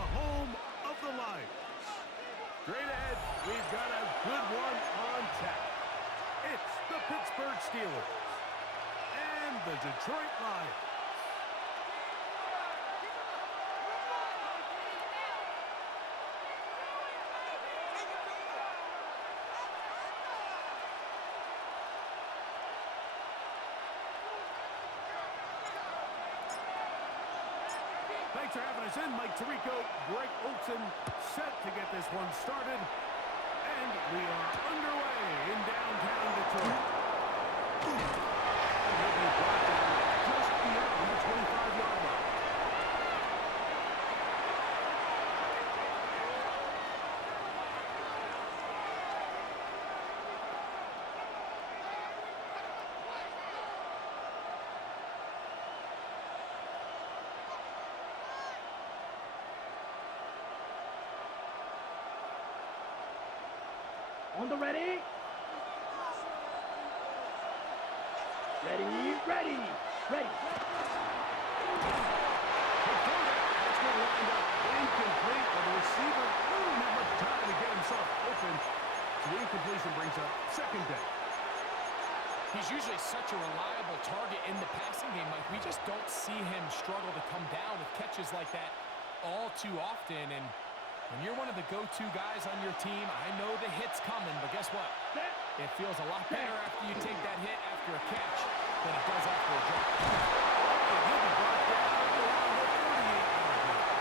the home of the Lions. Straight ahead, we've got a good one on tap. It's the Pittsburgh Steelers and the Detroit Lions. Thanks for having us in, Mike Tirico. Greg Olson set to get this one started. And we are underway in downtown Detroit. And he'll be brought down just beyond the 25-yard line. On the ready. Ready. That's going to wind up incomplete, but the receiver didn't have much time to get himself open. So the incompletion brings up second down. He's usually such a reliable target in the passing game. Like, we just don't see him struggle to come down with catches like that all too often. And when you're one of the go-to guys on your team, I know the hit's coming, but guess what? It feels a lot better after you take that hit after a catch than it does after a drop. He'll be brought down around the 38-yard line.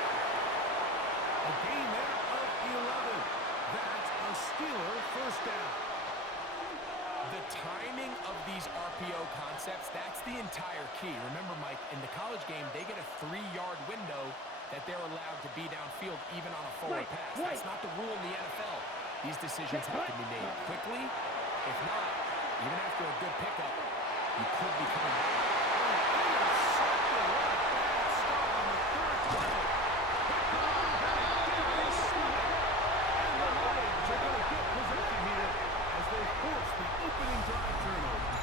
A gain there of 11. That's a Steeler first down. The timing of these RPO concepts, that's the entire key. Remember, Mike, in the college game, they get a 3-yard window that they're allowed to be downfield even on a forward pass. That's not the rule in the NFL. These decisions have to be made quickly. If not, even after a good pickup, you could be coming back. And the Lions are going to get possession here as they force the opening drive turnover.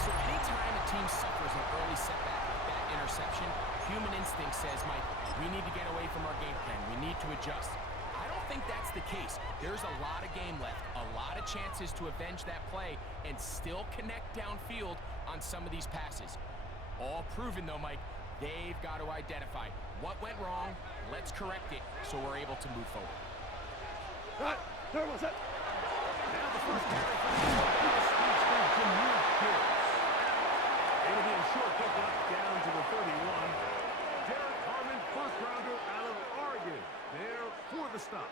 So anytime a team suffers an early setback like that interception, human instinct says, Mike, we need to get away from our game plan. We need to adjust. I don't think that's the case. There's a lot of game left, a lot of chances to avenge that play and still connect downfield on some of these passes. All proven, though, Mike, they've got to identify what went wrong, let's correct it so we're able to move forward. There was it. Now the first carry for the speedster, Jameer Gibbs. It'll be a short pickup down to the 31. Derek Harmon, first rounder out of Oregon, there for the stop.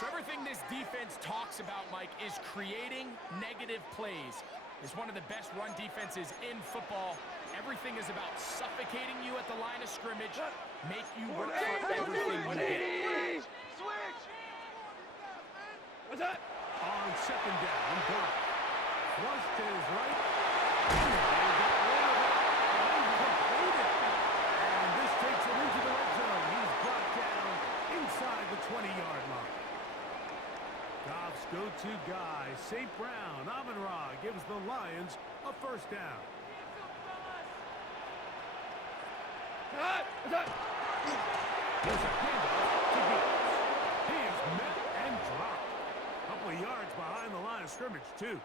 So everything this defense talks about, Mike, is creating negative plays. It's one of the best run defenses in football. Everything is about suffocating you at the line of scrimmage, make you work for everything you get. Switch. What's that? On second down, Burke. Flush to his right. And this takes him into the red zone. He's brought down inside the 20-yard line. Goff's go-to guy, St. Brown, Amon-Ra, gives the Lions a first down. What's that? Here's a handoff to Gibbs. He is met and dropped. A couple of yards behind the line of scrimmage, too.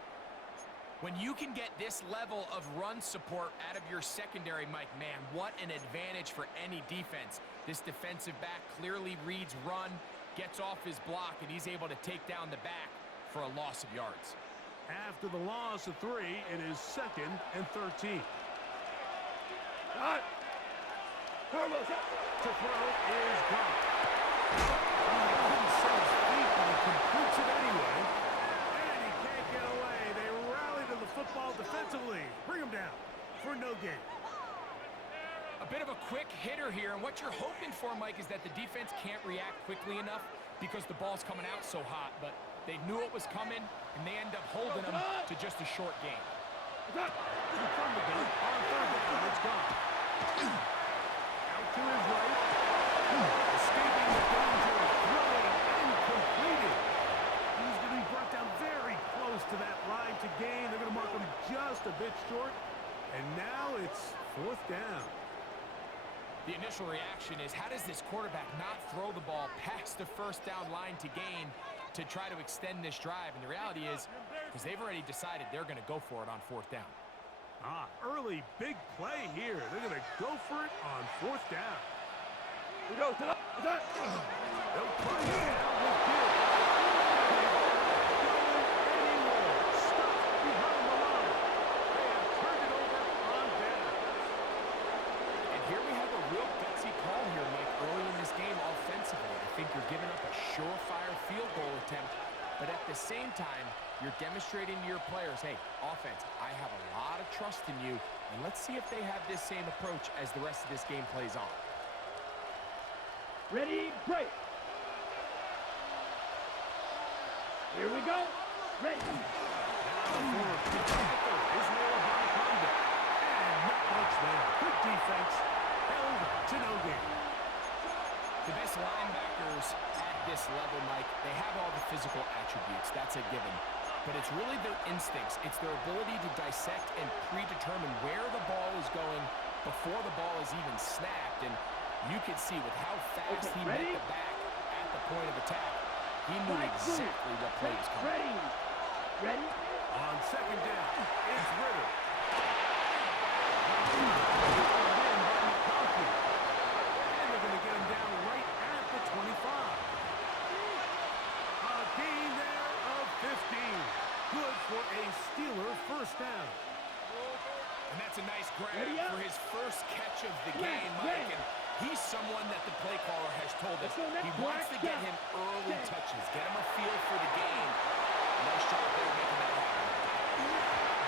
When you can get this level of run support out of your secondary, Mike, man, what an advantage for any defense. This defensive back clearly reads run, gets off his block, and he's able to take down the back for a loss of yards. After the loss of 3, it is 2nd and 13. To throw is gone. He couldn't set his feet, but he completes it anyway. And he can't get away. They rally to the football defensively. Bring him down for no gain. A bit of a quick hitter here, and what you're hoping for, Mike, is that the defense can't react quickly enough because the ball's coming out so hot, but they knew it was coming, and they end up holding them to just a short game. From the gun, on third down, it's gone. Out to his right. Escaping the danger, throwing and completed. He's going to be brought down very close to that line to gain. They're going to mark him just a bit short. And now it's 4th down. The initial reaction is, how does this quarterback not throw the ball past the first down line to gain to try to extend this drive? And the reality is, because they've already decided they're going to go for it on fourth down. Early big play here. They're going to go for it on fourth down. They'll try it out with Gibbs. Stop behind the line. They have turned it over on down. And here we have a real gutsy call here, Mike, early in this game offensively. I think you're giving up a surefire field goal attempt, but at the same time, you're demonstrating to your players, hey, offense, I have a lot of trust in you, and let's see if they have this same approach as the rest of this game plays on. Ready, break. Here we go. Ready. Former kicker is Madden. And not much there. Good defense. Held to no gain. The best linebackers at this level, Mike, they have all the physical attributes. That's a given. But it's really their instincts. It's their ability to dissect and predetermine where the ball is going before the ball is even snapped. And you can see with how fast he met the back at the point of attack, he knew exactly what play was coming. Ready. On second down, it's Ritter. And they're going to get him down right at the 25. A gain there of 15. Good for a Steeler first down. And that's a nice grab for his first catch of the game, Mike. And he's someone that the play caller has told us he wants to get him early touches, get him a feel for the game. Nice job there making that happen.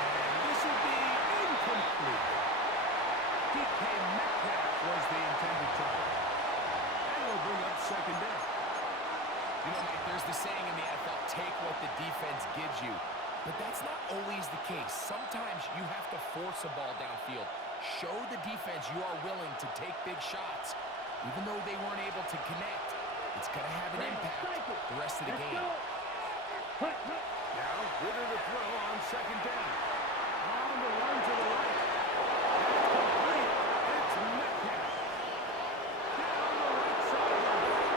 And this will be incomplete. DK Metcalf was the intended target. And it'll bring up second down. You know, Mike, there's the saying in the NFL, take what the defense gives you. But that's not always the case. Sometimes you have to force a ball downfield. Show the defense you are willing to take big shots. Even though they weren't able to connect, it's going to have an impact the rest of the game. Now, Ritter to throw on second down. On the run to the right. That's complete. It's Metcalf. Down the right sideline.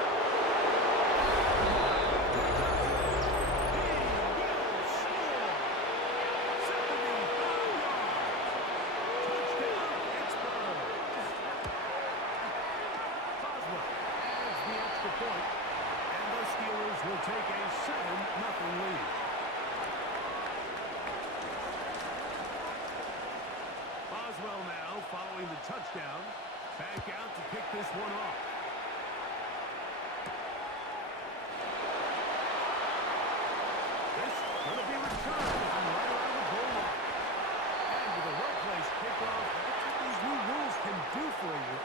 Point, and the Steelers will take a 7-0 lead. Boswell now following the touchdown. Back out to pick this one off. This going to be returned from right around the goal line. And with a well-placed kickoff, that's what these new rules can do for you.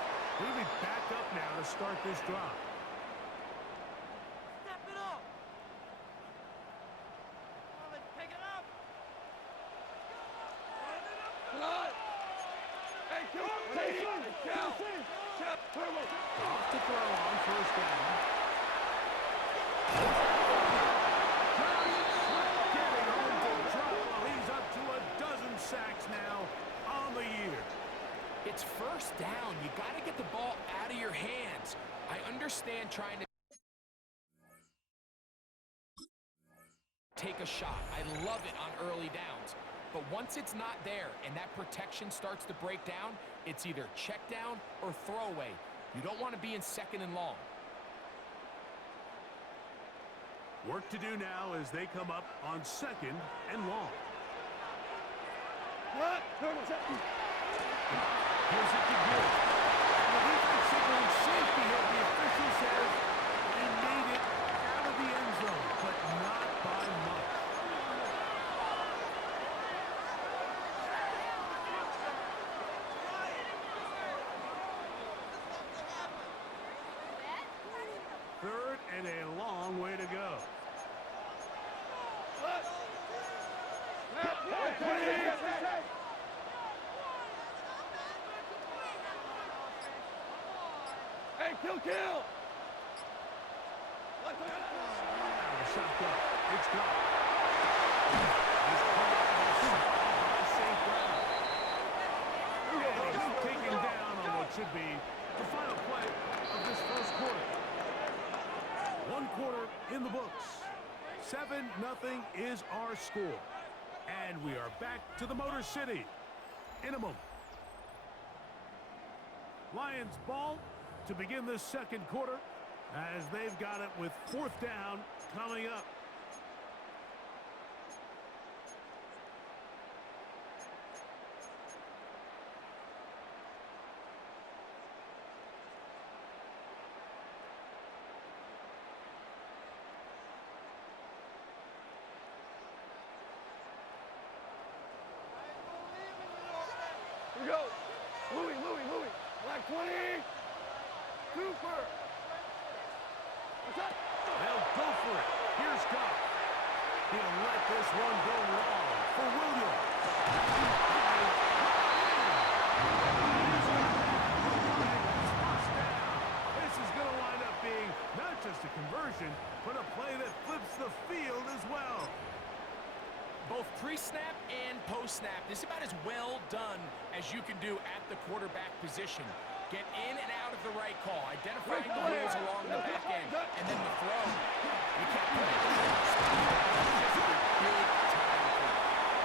We'll be back up now to start this drive. Off to throw on first down. Getting home to drop while he's up to a dozen sacks now on the year. It's first down. You got to get the ball out of your hands. I understand trying to take a shot. I love it on early downs. But once it's not there and that protection starts to break down, it's either check down or throwaway. You don't want to be in second and long. Work to do now as they come up on second and long. What? Gives it to Gibbs. And the defense signaling safety here. The official says he made it out of the end zone, but not by much. Third and a long way to go. Hey, kill! Shotgun. It's gone. He's caught by St. Brown. And he's taken down on what should be the in the books. 7-0 is our score. And we are back to the Motor City in a moment. Lions ball to begin this second quarter as they've got it with 4th down coming up. Here we go. Louis. Black 20. Cooper. What's up? They'll go for it. Here's Goff. He'll let this one go long for Williams. This is going to wind up being not just a conversion, but a play that flips the field as well. Both pre-snap and post-snap, this is about as well done as you can do at the quarterback position. Get in and out of the right call, identifying the holes along the back end, and then the throw. You can't put it in the big time play.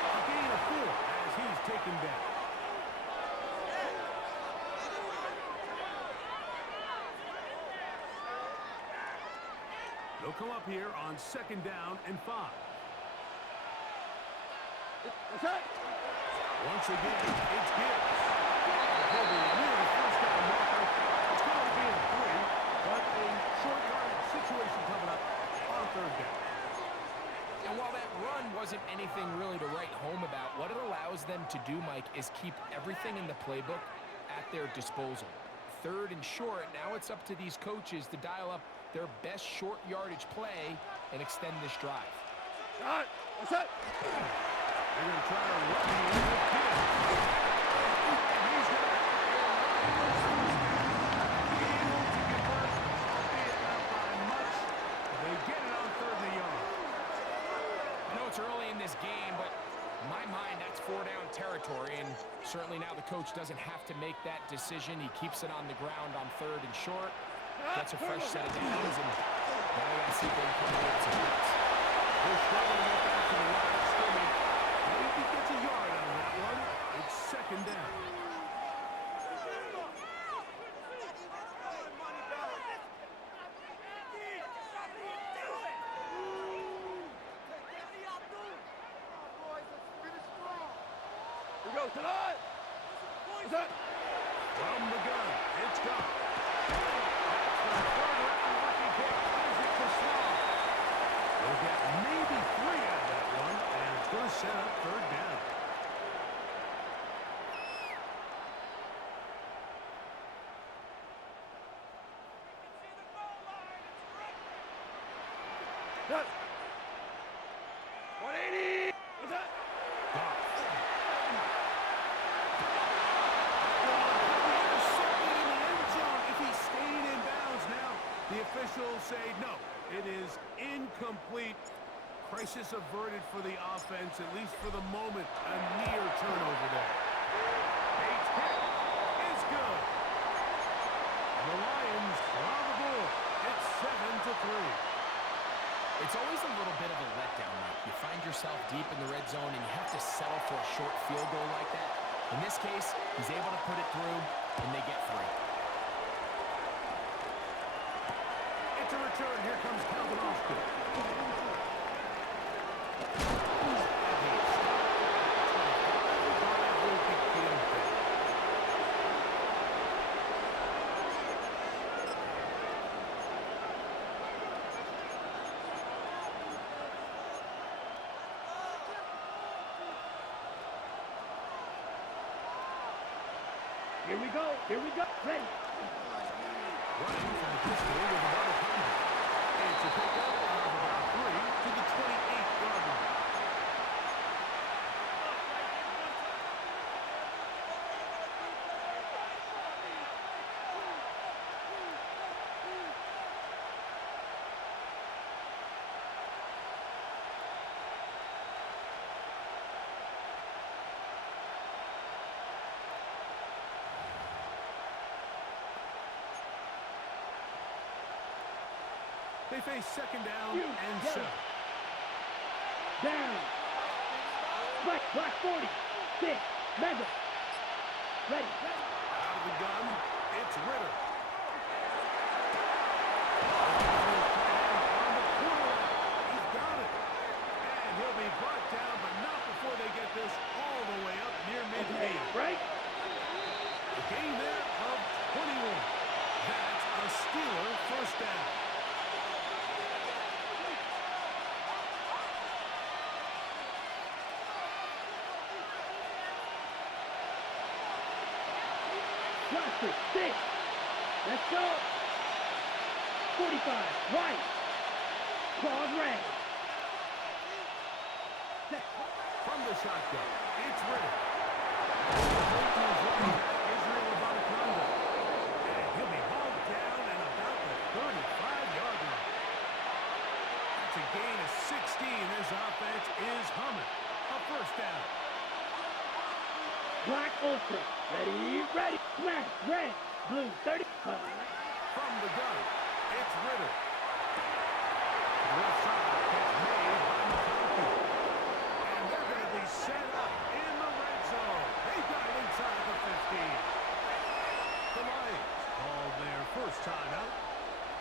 A gain of 4 as he's taken down. They'll come up here on 2nd down and 5. What's up? Once again, it's Gibbs. He'll be near the 1st down marker. It's going to be a 3, but a short yardage situation coming up on 3rd down. And while that run wasn't anything really to write home about, what it allows them to do, Mike, is keep everything in the playbook at their disposal. 3rd and short, now it's up to these coaches to dial up their best short yardage play and extend this drive. All right. What's up? They're going to try to run the end of Gibbs. And he's going to have be able to convert, albeit not by much. They get it on 3rd and yard. I know it's early in this game, but in my mind, that's 4-down territory, and certainly now the coach doesn't have to make that decision. He keeps it on the ground on 3rd and short, gets a fresh set of downs, and now we got to see if they can come up with some hits. They're struggling to get back to the line of scrimmage. Maybe he gets a yard out of that one. It's 2nd down. Here we go. Tonight. What's up? From the gun, it's Goff. That's the 3rd round rookie pick, Isaac Kaslar. They'll get maybe 3 out of that one, and it's going to set up 3rd down. Cut. 180. What's up? Goff. If he stayed in bounds now, the officials say no. It is incomplete. Crisis averted for the offense, at least for the moment. A near turnover there. Bates hit is good. And the Lions are on the board. It's 7-3. It's always a little bit of a letdown, Mike. You find yourself deep in the red zone, and you have to settle for a short field goal like that. In this case, he's able to put it through, and they get 3. It's a return. Here comes Calvin Austin. Here we go. Here we go. Ready. Running from the pistol with about a combo. It's a pickup of about 3 to the 28-yard line. They face second down and 7. Down. Right, block 40. 6. Mega. Ready. Out of the gun, it's Ritter. On the corner. He's got it. And he'll be brought down, but not before they get this all the way up near midfield. Right. A gain there of 21. That's a Steeler first down. Cluster, 6. Let's go. 45. Right. Claws red. From the shotgun, it's Ritter. And he'll be hauled down and about the 35-yard line. That's a gain of 16. This offense is humming. A first down. Black Ultra. Ready, ready. Black, red, blue, 35. From the gun, it's Ritter. Left side catch made by McConkey. And they're going to be set up in the red zone. They got it inside the 15. The Lions called their first time out.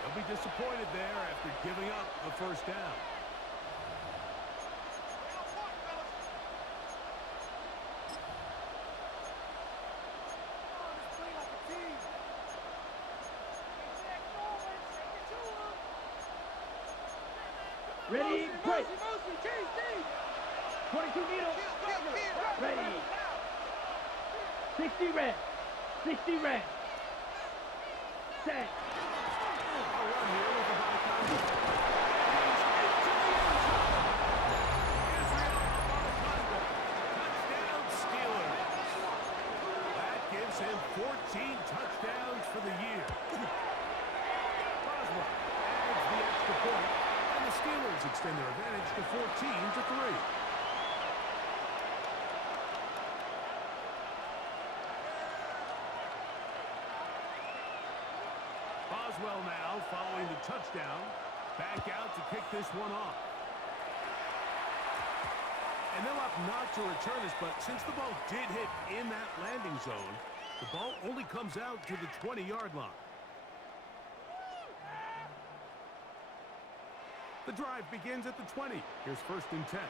They'll be disappointed there after giving up the first down. Ready, break. 22 needles. Ready. 60 red. 60 red. Set. A run here with the ball contact. Israel Abanikanda. Touchdown Steelers. That gives him 14 touchdowns for the year. Boswell adds the extra point, and the Steelers extend their advantage to 14-3. Boswell now following the touchdown. Back out to kick this one off. And they'll opt not to return this, but since the ball did hit in that landing zone, the ball only comes out to the 20-yard line. The drive begins at the 20. Here's first and 10.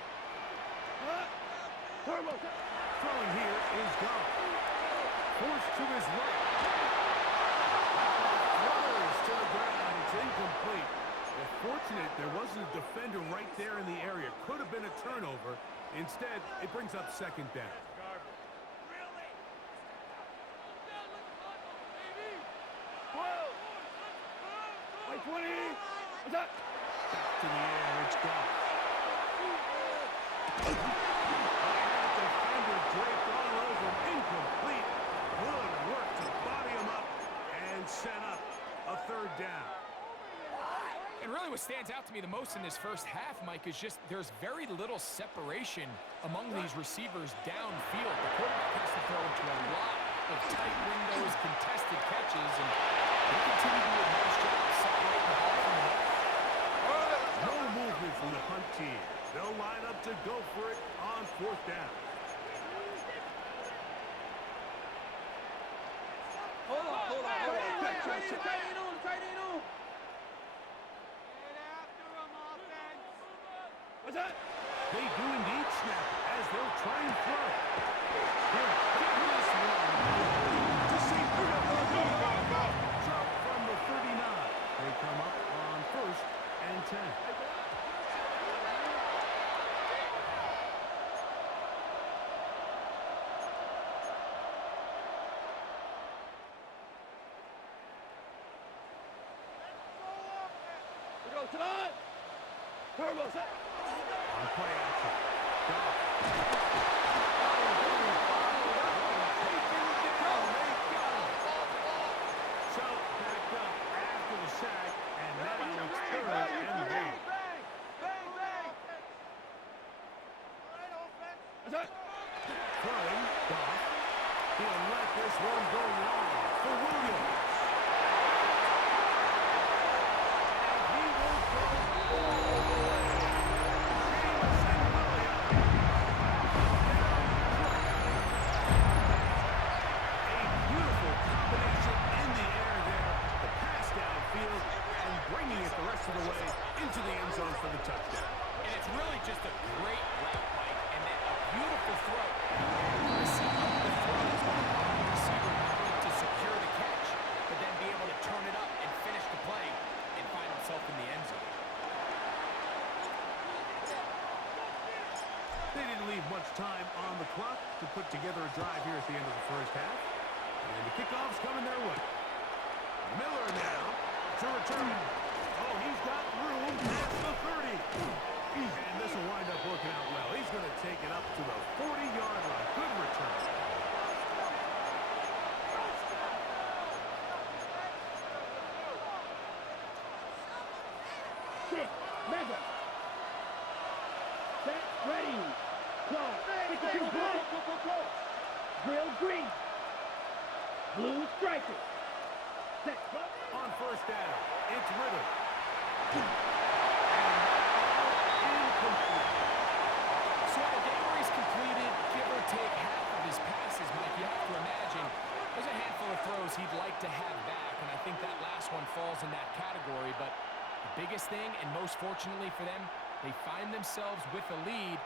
Throwing here is Goff. Forced to his right. Throws to the ground. It's incomplete. Well, fortunate there wasn't a defender right there in the area. Could have been a turnover. Instead, it brings up second down. Like 20. What's up? Back to the air, it's Goff. Defender draped all over him. Incomplete. Good work to body him up and set up a third down. And really what stands out to me the most in this first half, Mike, is just there's very little separation among these receivers downfield. The quarterback has to throw into a lot of tight windows, contested catches, and they continue to do a nice job separating the ball from the ball. No movement from the punt team. They'll line up to go for it on fourth down. Hold on. Tight end on. What's that? They do indeed snap it as they'll try and throw. They'll get this one. To safety. Drop from the 39. They come up on first and 10. We go tonight. Turbo set. On play action. Goff. So back up after the sack, and now it's third and long. What's that? Throwing, Goff. He'll let this one go long for Williams. And he will go clock to put together a drive here at the end of the first half. And the kickoff's coming their way. Miller now to return. Oh, he's got room past the 30. And this will wind up working out well. He's going to take it up to the 40-yard line. Good return. Six, mega. Set, ready. Clock. 52 blocks. Drill green. Blue striker. Set. On first down, it's Ritter. So on a day where he's completed, give or take half of his passes, Mike, you have to imagine there's a handful of throws he'd like to have back, and I think that last one falls in that category. But the biggest thing, and most fortunately for them, they find themselves with a lead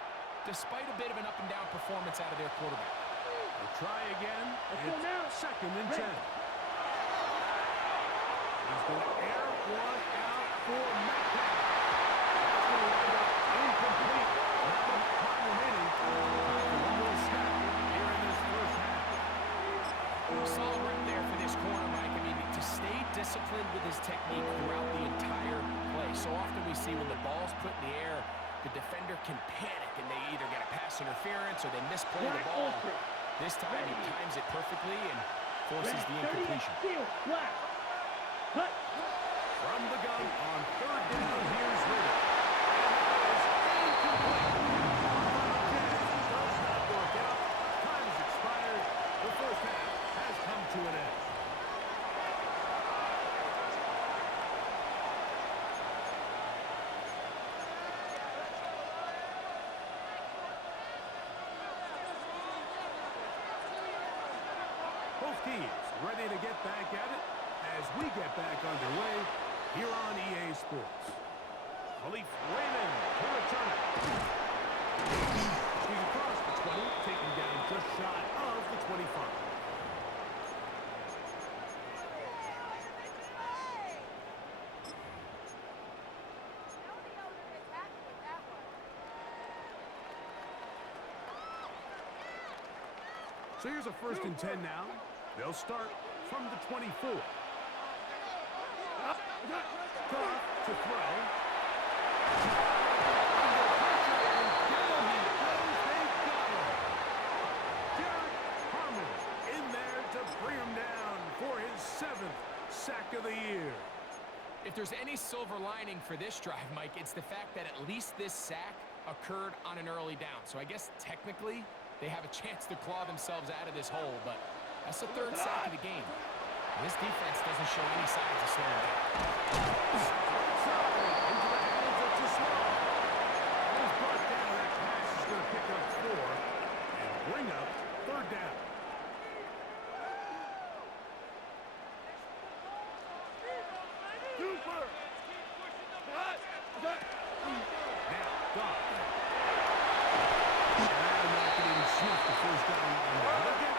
despite a bit of an up-and-down performance out of their quarterback. They'll try again. Let's go now. It's 2nd and 10. He's going to air one out for Metcalf. That's going to wind up incomplete. Not enough time remaining. One more snap here in this first half. Solid rep there for this corner, Mike. I mean, to stay disciplined with his technique throughout the entire play. So often we see when the ball's put in the air, the defender can panic and they either get a pass interference or they misplay the ball. This time he times it perfectly and forces the incompletion. Cut. From the gun on 3rd down, here's Ritter. And that is incomplete. Does not work out. Time has expired. The first half has come to an end. Both teams ready to get back at it as we get back underway here on EA Sports. Khalif Raymond to return it. He's across the 20, taken down just shy of the 25. So here's a 1st and 10 now. They'll start from the 24. Goff to throw. Under pressure, and down he goes. They got him. Derek Harmon in there to bring him down for his 7th sack of the year. If there's any silver lining for this drive, Mike, it's the fact that at least this sack occurred on an early down. So I guess technically they have a chance to claw themselves out of this hole, but that's the 3rd sack of the game. This defense doesn't show any signs of slowing down. Into the hands of Tismael. He's brought down. That pass is going to pick up 4 and bring up 3rd down. Super. Now, Goff. And not getting sniffed the first down line there. They'll get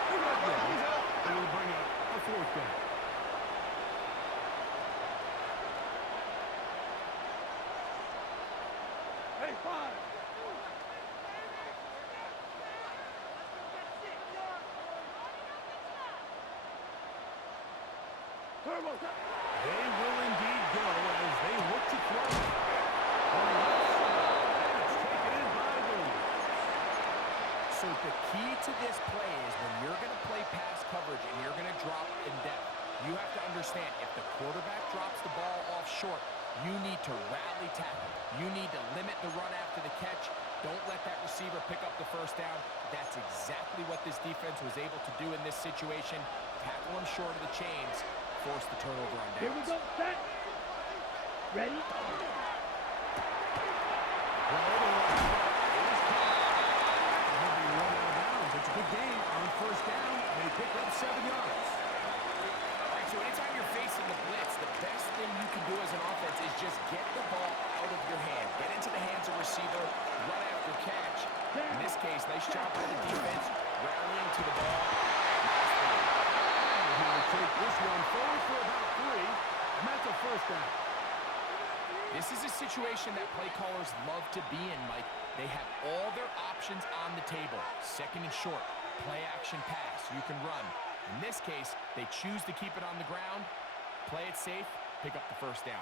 and will bring up a 4th down. Hey, 5. Turbo. They will indeed go as they look to throw it. On the left side, and it's taken in by the Leafs. So the key to this play is when you're going to play pass coverage and you're going to drop in depth, you have to understand if the quarterback drops the ball off short, you need to rally tackle. You need to limit the run after the catch. Don't let that receiver pick up the first down. That's exactly what this defense was able to do in this situation. Tackle him short of the chains, force the turnover on downs. Here we go. Set. Ready. It's a good game on first down. They pick up 7 yards. All right, so anytime you're facing the blitz, the best thing you can do as an offense is just get the ball out of your hand. Get into the hands of receiver, run after catch. In this case, nice job by the defense, rallying to the ball. He'll take this one forward for about 3, and that's a first down. This is a situation that play callers love to be in, Mike. They have all their options on the table. Second and short, play action pass, you can run. In this case, they choose to keep it on the ground, play it safe, pick up the first down.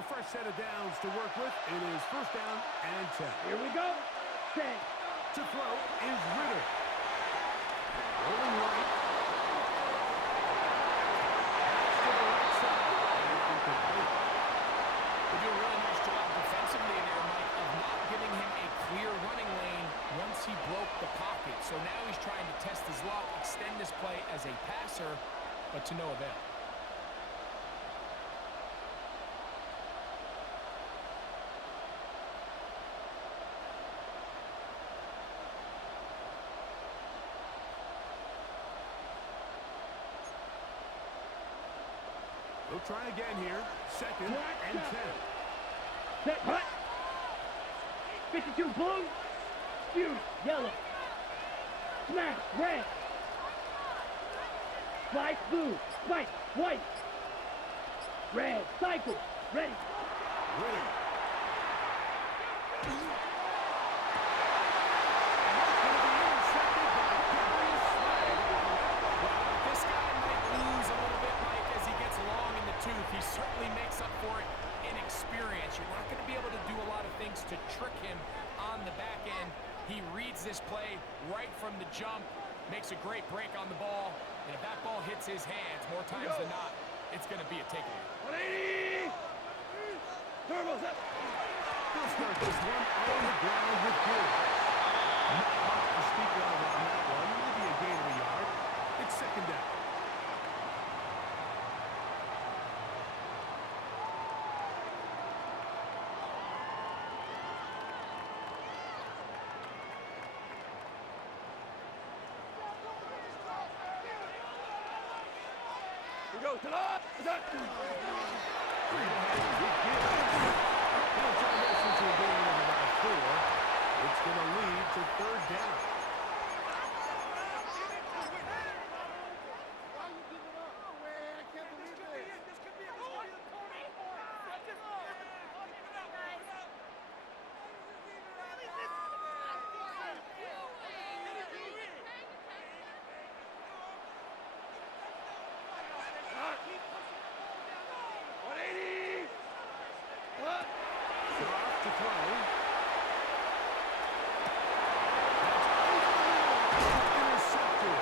A fresh set of downs to work with. It is first down and 10. Here we go. 10. To throw is Ritter. Rolling right. To the right side. And incomplete. They do a really nice job defensively there, Mike, of not giving him a clear running lane once he broke the pocket. So now he's trying to test his luck, extend this play as a passer, but to no avail. We'll try again here. Second and 10. Set, hut. 52 blue. Shoot, yellow. Smash, red. Slice, blue. Spike, white. Red, cycle, ready. Ritter. This guy might lose a little bit, Mike, as he gets long in the tooth. He certainly makes up for it in experience. You're not going to be able to do a lot of things to trick him on the back end. He reads this play right from the jump, makes a great break on the ball, and if that ball hits his hands more times than not, it's going to be a takeaway. 180. Turbos up. He'll start this one on the ground with good. Not much to speak of on that one. Maybe a gain of a yard. It's second down. We go to the... It's going to lead to third down. Off to throw. Intercepted.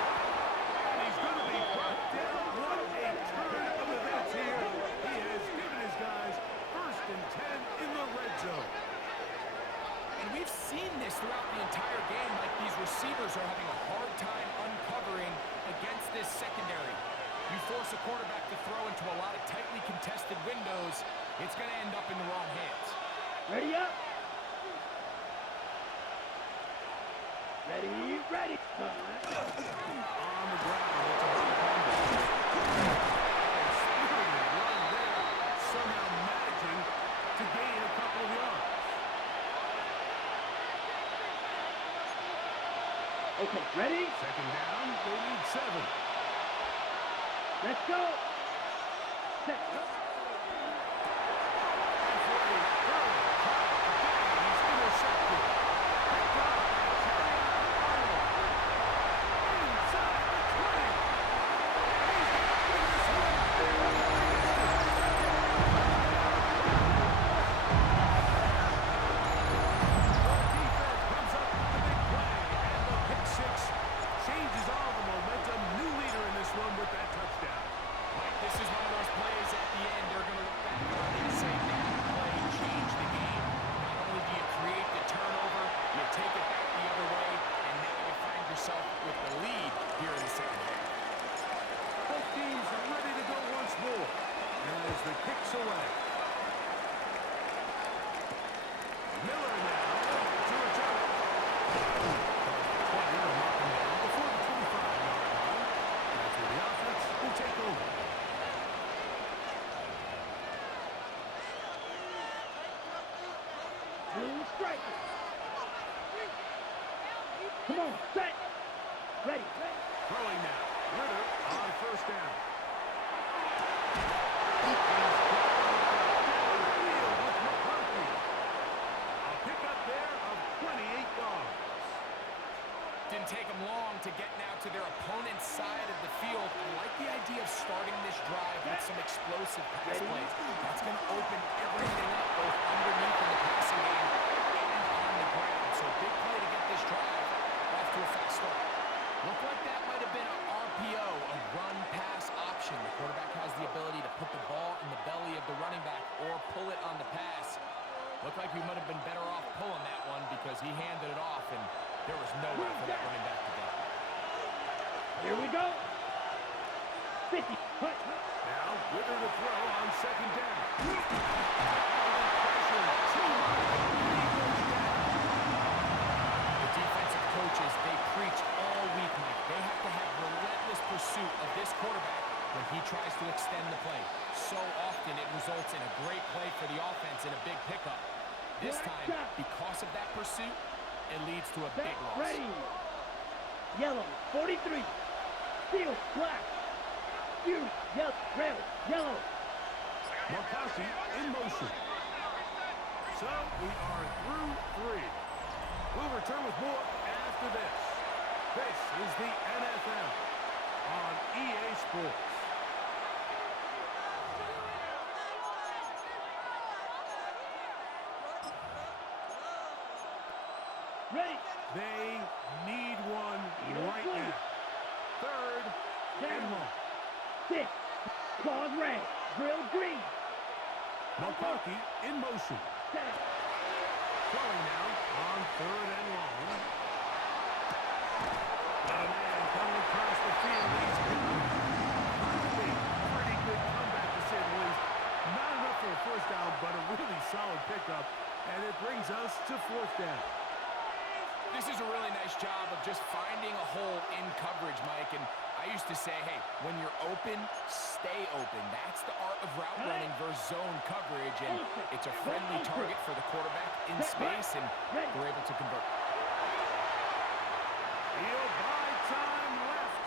And he's going to be brought down. What a turn of events here. He has given his guys first and 10 in the red zone. And we've seen this throughout the entire game, like these receivers are having a hard time uncovering against this secondary. You force a quarterback to throw into a lot of tightly contested windows, it's going to end up in the wrong hands. Ready up. Ready, ready. On the ground. It's a big fumble. Spirited run there. Somehow managing to gain a couple of yards. Okay, ready? Second down. They need 7. Let's go. Set. He's intercepted. Picked up by Arnold. Inside the 20. He's got to win this one. The defense comes up with the big play, and the pick six changes all the momentum. New leader in this one with that touchdown. Mike, this is one of those plays at the end they're going to look back on and say that play changed the game. Not only do you create the turnover, you take it back the other way, and now you find yourself with the lead here in the second half. Both teams are ready to go once more as the kick's away. Miller now to return. 20 will knock him down before the 25-yard line. That's where the offense will take over. Blue strike. Come on, set. Ready. Throwing now. Ritter on first down. Pickup there of 28 yards. Didn't take them long to get now to their opponent's side of the field. I like the idea of starting this drive with some explosive pass plays. That's going to open everything up, both underneath in the passing game and on the ground. So big play to get this drive off to a fast start. Looked like that might have been an RPO, a run-pass option. The quarterback has the ability to put the ball in the belly of the running back or pull it on the pass. Looked like he might have been better off pulling that one because he handed it off, and there was nowhere for that running back to go. Here we go. 50. Cut. Now, Whitter to throw on second down. The defensive coaches, they preach all week, Mike. They have to have relentless pursuit of this quarterback when he tries to extend the play. So often it results in a great play for the offense and a big pickup. This time, because of that pursuit, it leads to a big loss. Ready. Yellow. 43. Steel. Black. Fuse. Yellow. Red. Yellow. McCarthy in motion. So we are through 3. We'll return with more after this. This is the NFL on EA Sports. Ready. They need one right now. Third and long. 6. Claws red. Grill green. McCarthy in motion. 7. Throwing now on third and long. Got a man coming across the field. He's pretty good comeback to say the least. Not enough for a first down, but a really solid pickup. And it brings us to fourth down. This is a really nice job of just finding a hole in coverage, Mike. And I used to say, hey, when you're open, stay open. That's the art of route running versus zone coverage. And it's a friendly target for the quarterback in space, and we're able to convert. He'll buy time left.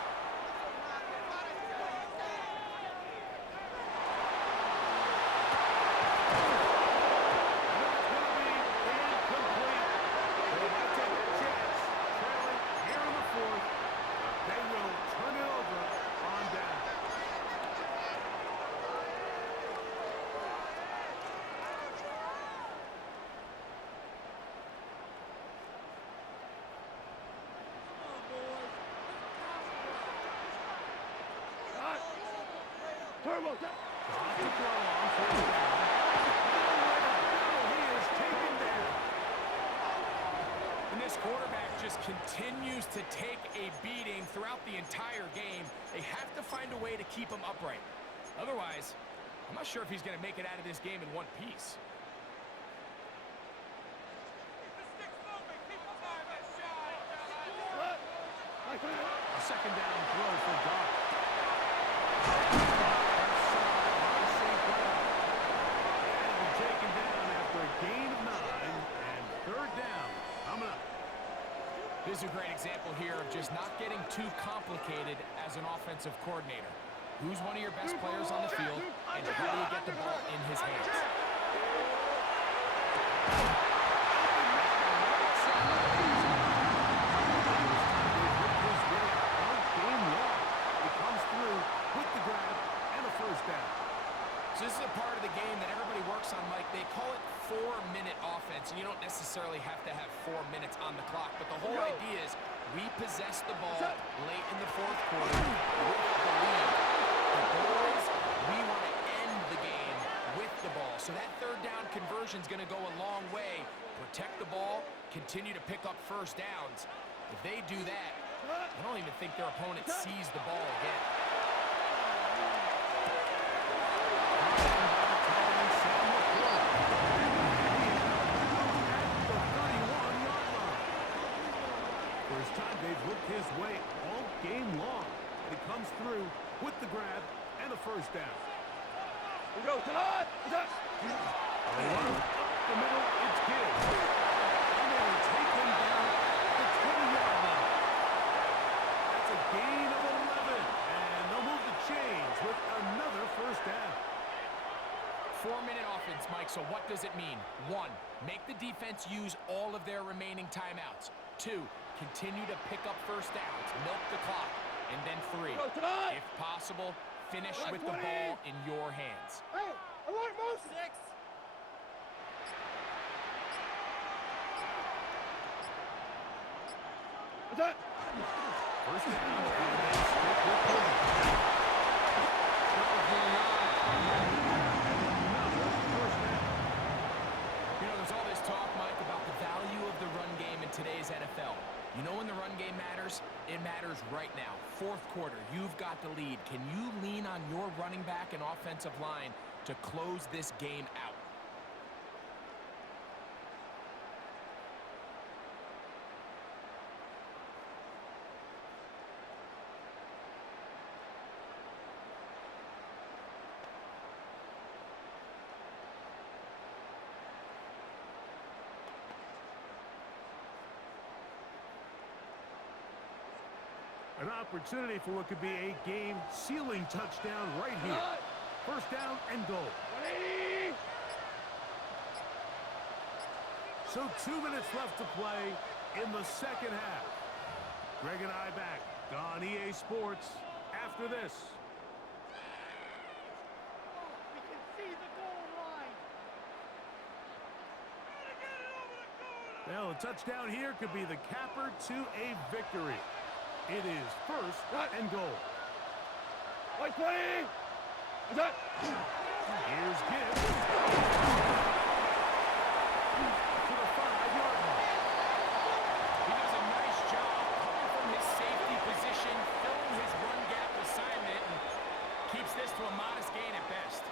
Turbo. To throw on fourth down. He is taken down. And this quarterback just continues to take a beating throughout the entire game. They have to find a way to keep him upright. Otherwise, I'm not sure if he's going to make it out of this game in one piece. A second down throw for Dodd. Taken down after a gain of 9, and third down coming up. This is a great example here of just not getting too complicated as an offensive coordinator. Who's one of your best players on the field, and how do you get the ball in his hands? He comes through with the grab and a first down. So this is a part of the game that everybody works on, Mike. They call it 4-minute offense, and you don't necessarily have to have 4 minutes on the clock. But the whole idea is we possess the ball late in the fourth quarter with the lead. The goal is we want to end the game with the ball. So that third down conversion is going to go a long way. Protect the ball, continue to pick up first downs. If they do that, I don't even think their opponent sees the ball again. First time they've looked his way all game long. He comes through with the grab and a first down. We go to the A run up the middle, it's good. And they will take him down at the 20-yard line. That's a gain of 11. And they'll move the chains with another first down. So what does it mean? 1, make the defense use all of their remaining timeouts. 2, continue to pick up first downs, milk the clock. And then 3, if possible, finish with the ball in your hands. Hey, I like most 6. What's that? First down. You know, there's all this talk, Mike, about the value of the run game in today's NFL. You know when the run game matters? It matters right now. 4th quarter, you've got the lead. Can you lean on your running back and offensive line to close this game out? An opportunity for what could be a game-sealing touchdown right here. First down and goal. So 2 minutes left to play in the second half. Greg and I back on EA Sports after this. We can see the goal line. Well, a touchdown here could be the capper to a victory. It is first and goal. Like playing. What's that? Here's Gibbs. To the 5-yard line. He does a nice job coming from his safety position, filling his run gap assignment, and keeps this to a modest gain at best.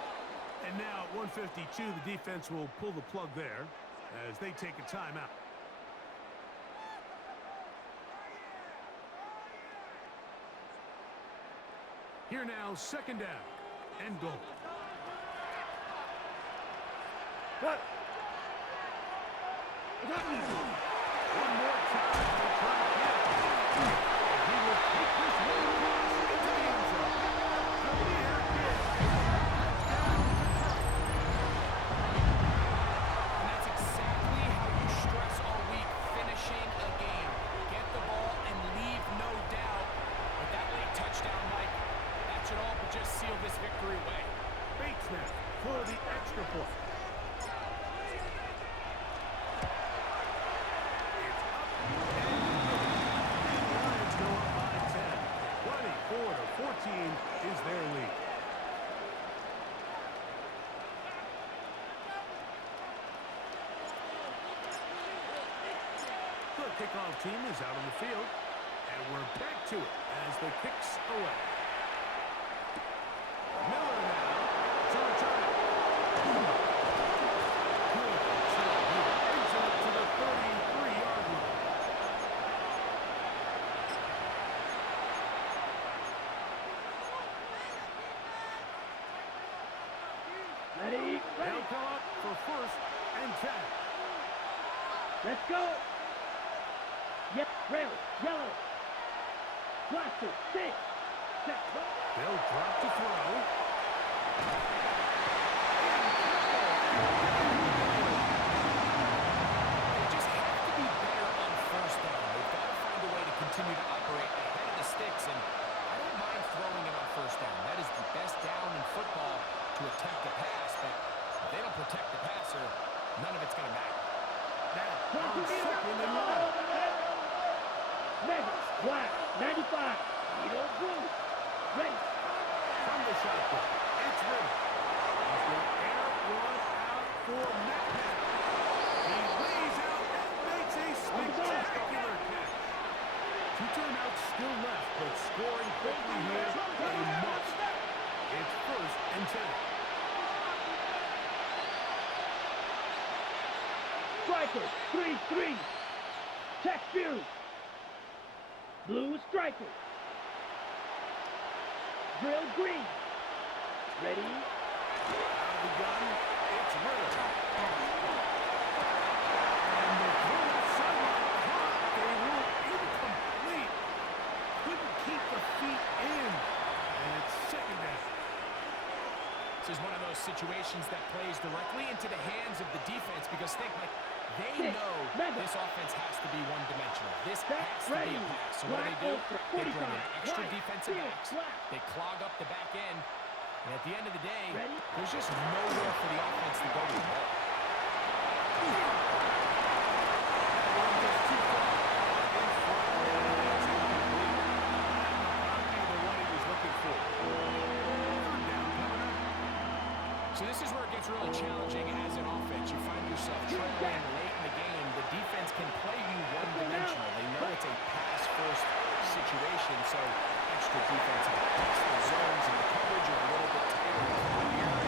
And now at 1:52, the defense will pull the plug there as they take a timeout. Here now, second down and goal. What? One more time. They try to get it. And he will take this one across into the end zone. So here it is. And that's exactly how you stress all week, finishing a game. Get the ball and leave no doubt. With that late touchdown, Mike, that should all but just seal this victory away. Bates now for the extra point. It's up and the Lions go up by 10. 24-14 is their lead. The kickoff team is out on the field, and we're back to it as the kicks away. Miller now to return it. Good return here. Brings it up to the 33-yard line. Ready? They'll come up for first and 10. Let's go. Yep, red, yellow. Blaster, 6. Set. They'll drop to throw. They just have to be better on first down. They've got to find a way to continue to operate ahead of the sticks, and I don't mind throwing it on first down. That is the best down in football to attempt a pass, but if they don't protect the passer, none of it's going to matter. Now, on second and 1. Mega, black, 95. Needle, blue. Ready. From the shotgun, it's Ritter. He's going to air one out for Metcalf. He lays out and makes a spectacular catch. 2 timeouts still left, but scoring quickly here a must. It's first and 10. Striker, 3-3. Check Fury. Blue striker. Drill green. Ready? Out of the gun, it's Ritter. And the throw sideline caught. They were incomplete. Couldn't keep the feet in. And it's second down. This is one of those situations that plays directly into the hands of the defense because think, like, they know this offense has to be one-dimensional. This has to be a pass. So what do? They bring in extra defensive backs. They clog up the back end. And at the end of the day, there's just nowhere for the offense to go with the ball. So this is where it gets really challenging as an offense. You find yourself trailing late in the game. The defense can play you one-dimensional. They know it's a pass-first situation, so extra defensive backs, the zones, and the coverage are a little bit tighter here.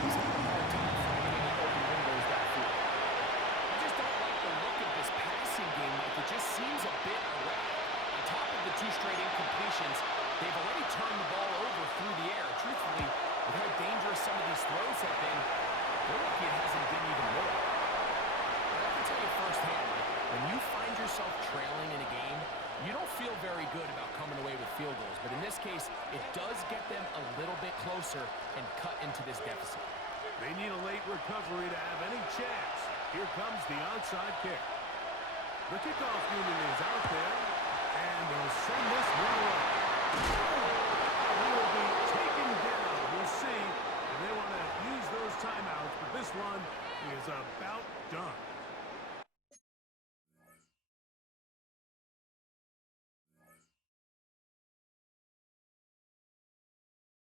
He's having a hard time finding any open windows downfield. I just don't like the look of this passing game. Like, it just seems a bit erratic. On top of the 2 straight incompletions, they've already turned the ball over through the air. Truthfully, with how dangerous some of these throws have been, they're lucky it hasn't been even more. But I can tell you firsthand, when you find yourself trailing in a game, you don't feel very good about coming away with field goals. But in this case, it does get them a little bit closer and cut into this deficit. They need a late recovery to have any chance. Here comes the onside kick. The kickoff unit is out there, and they'll send this one away. He will be taken down. We'll see if they want to use those timeouts, but this one is about done.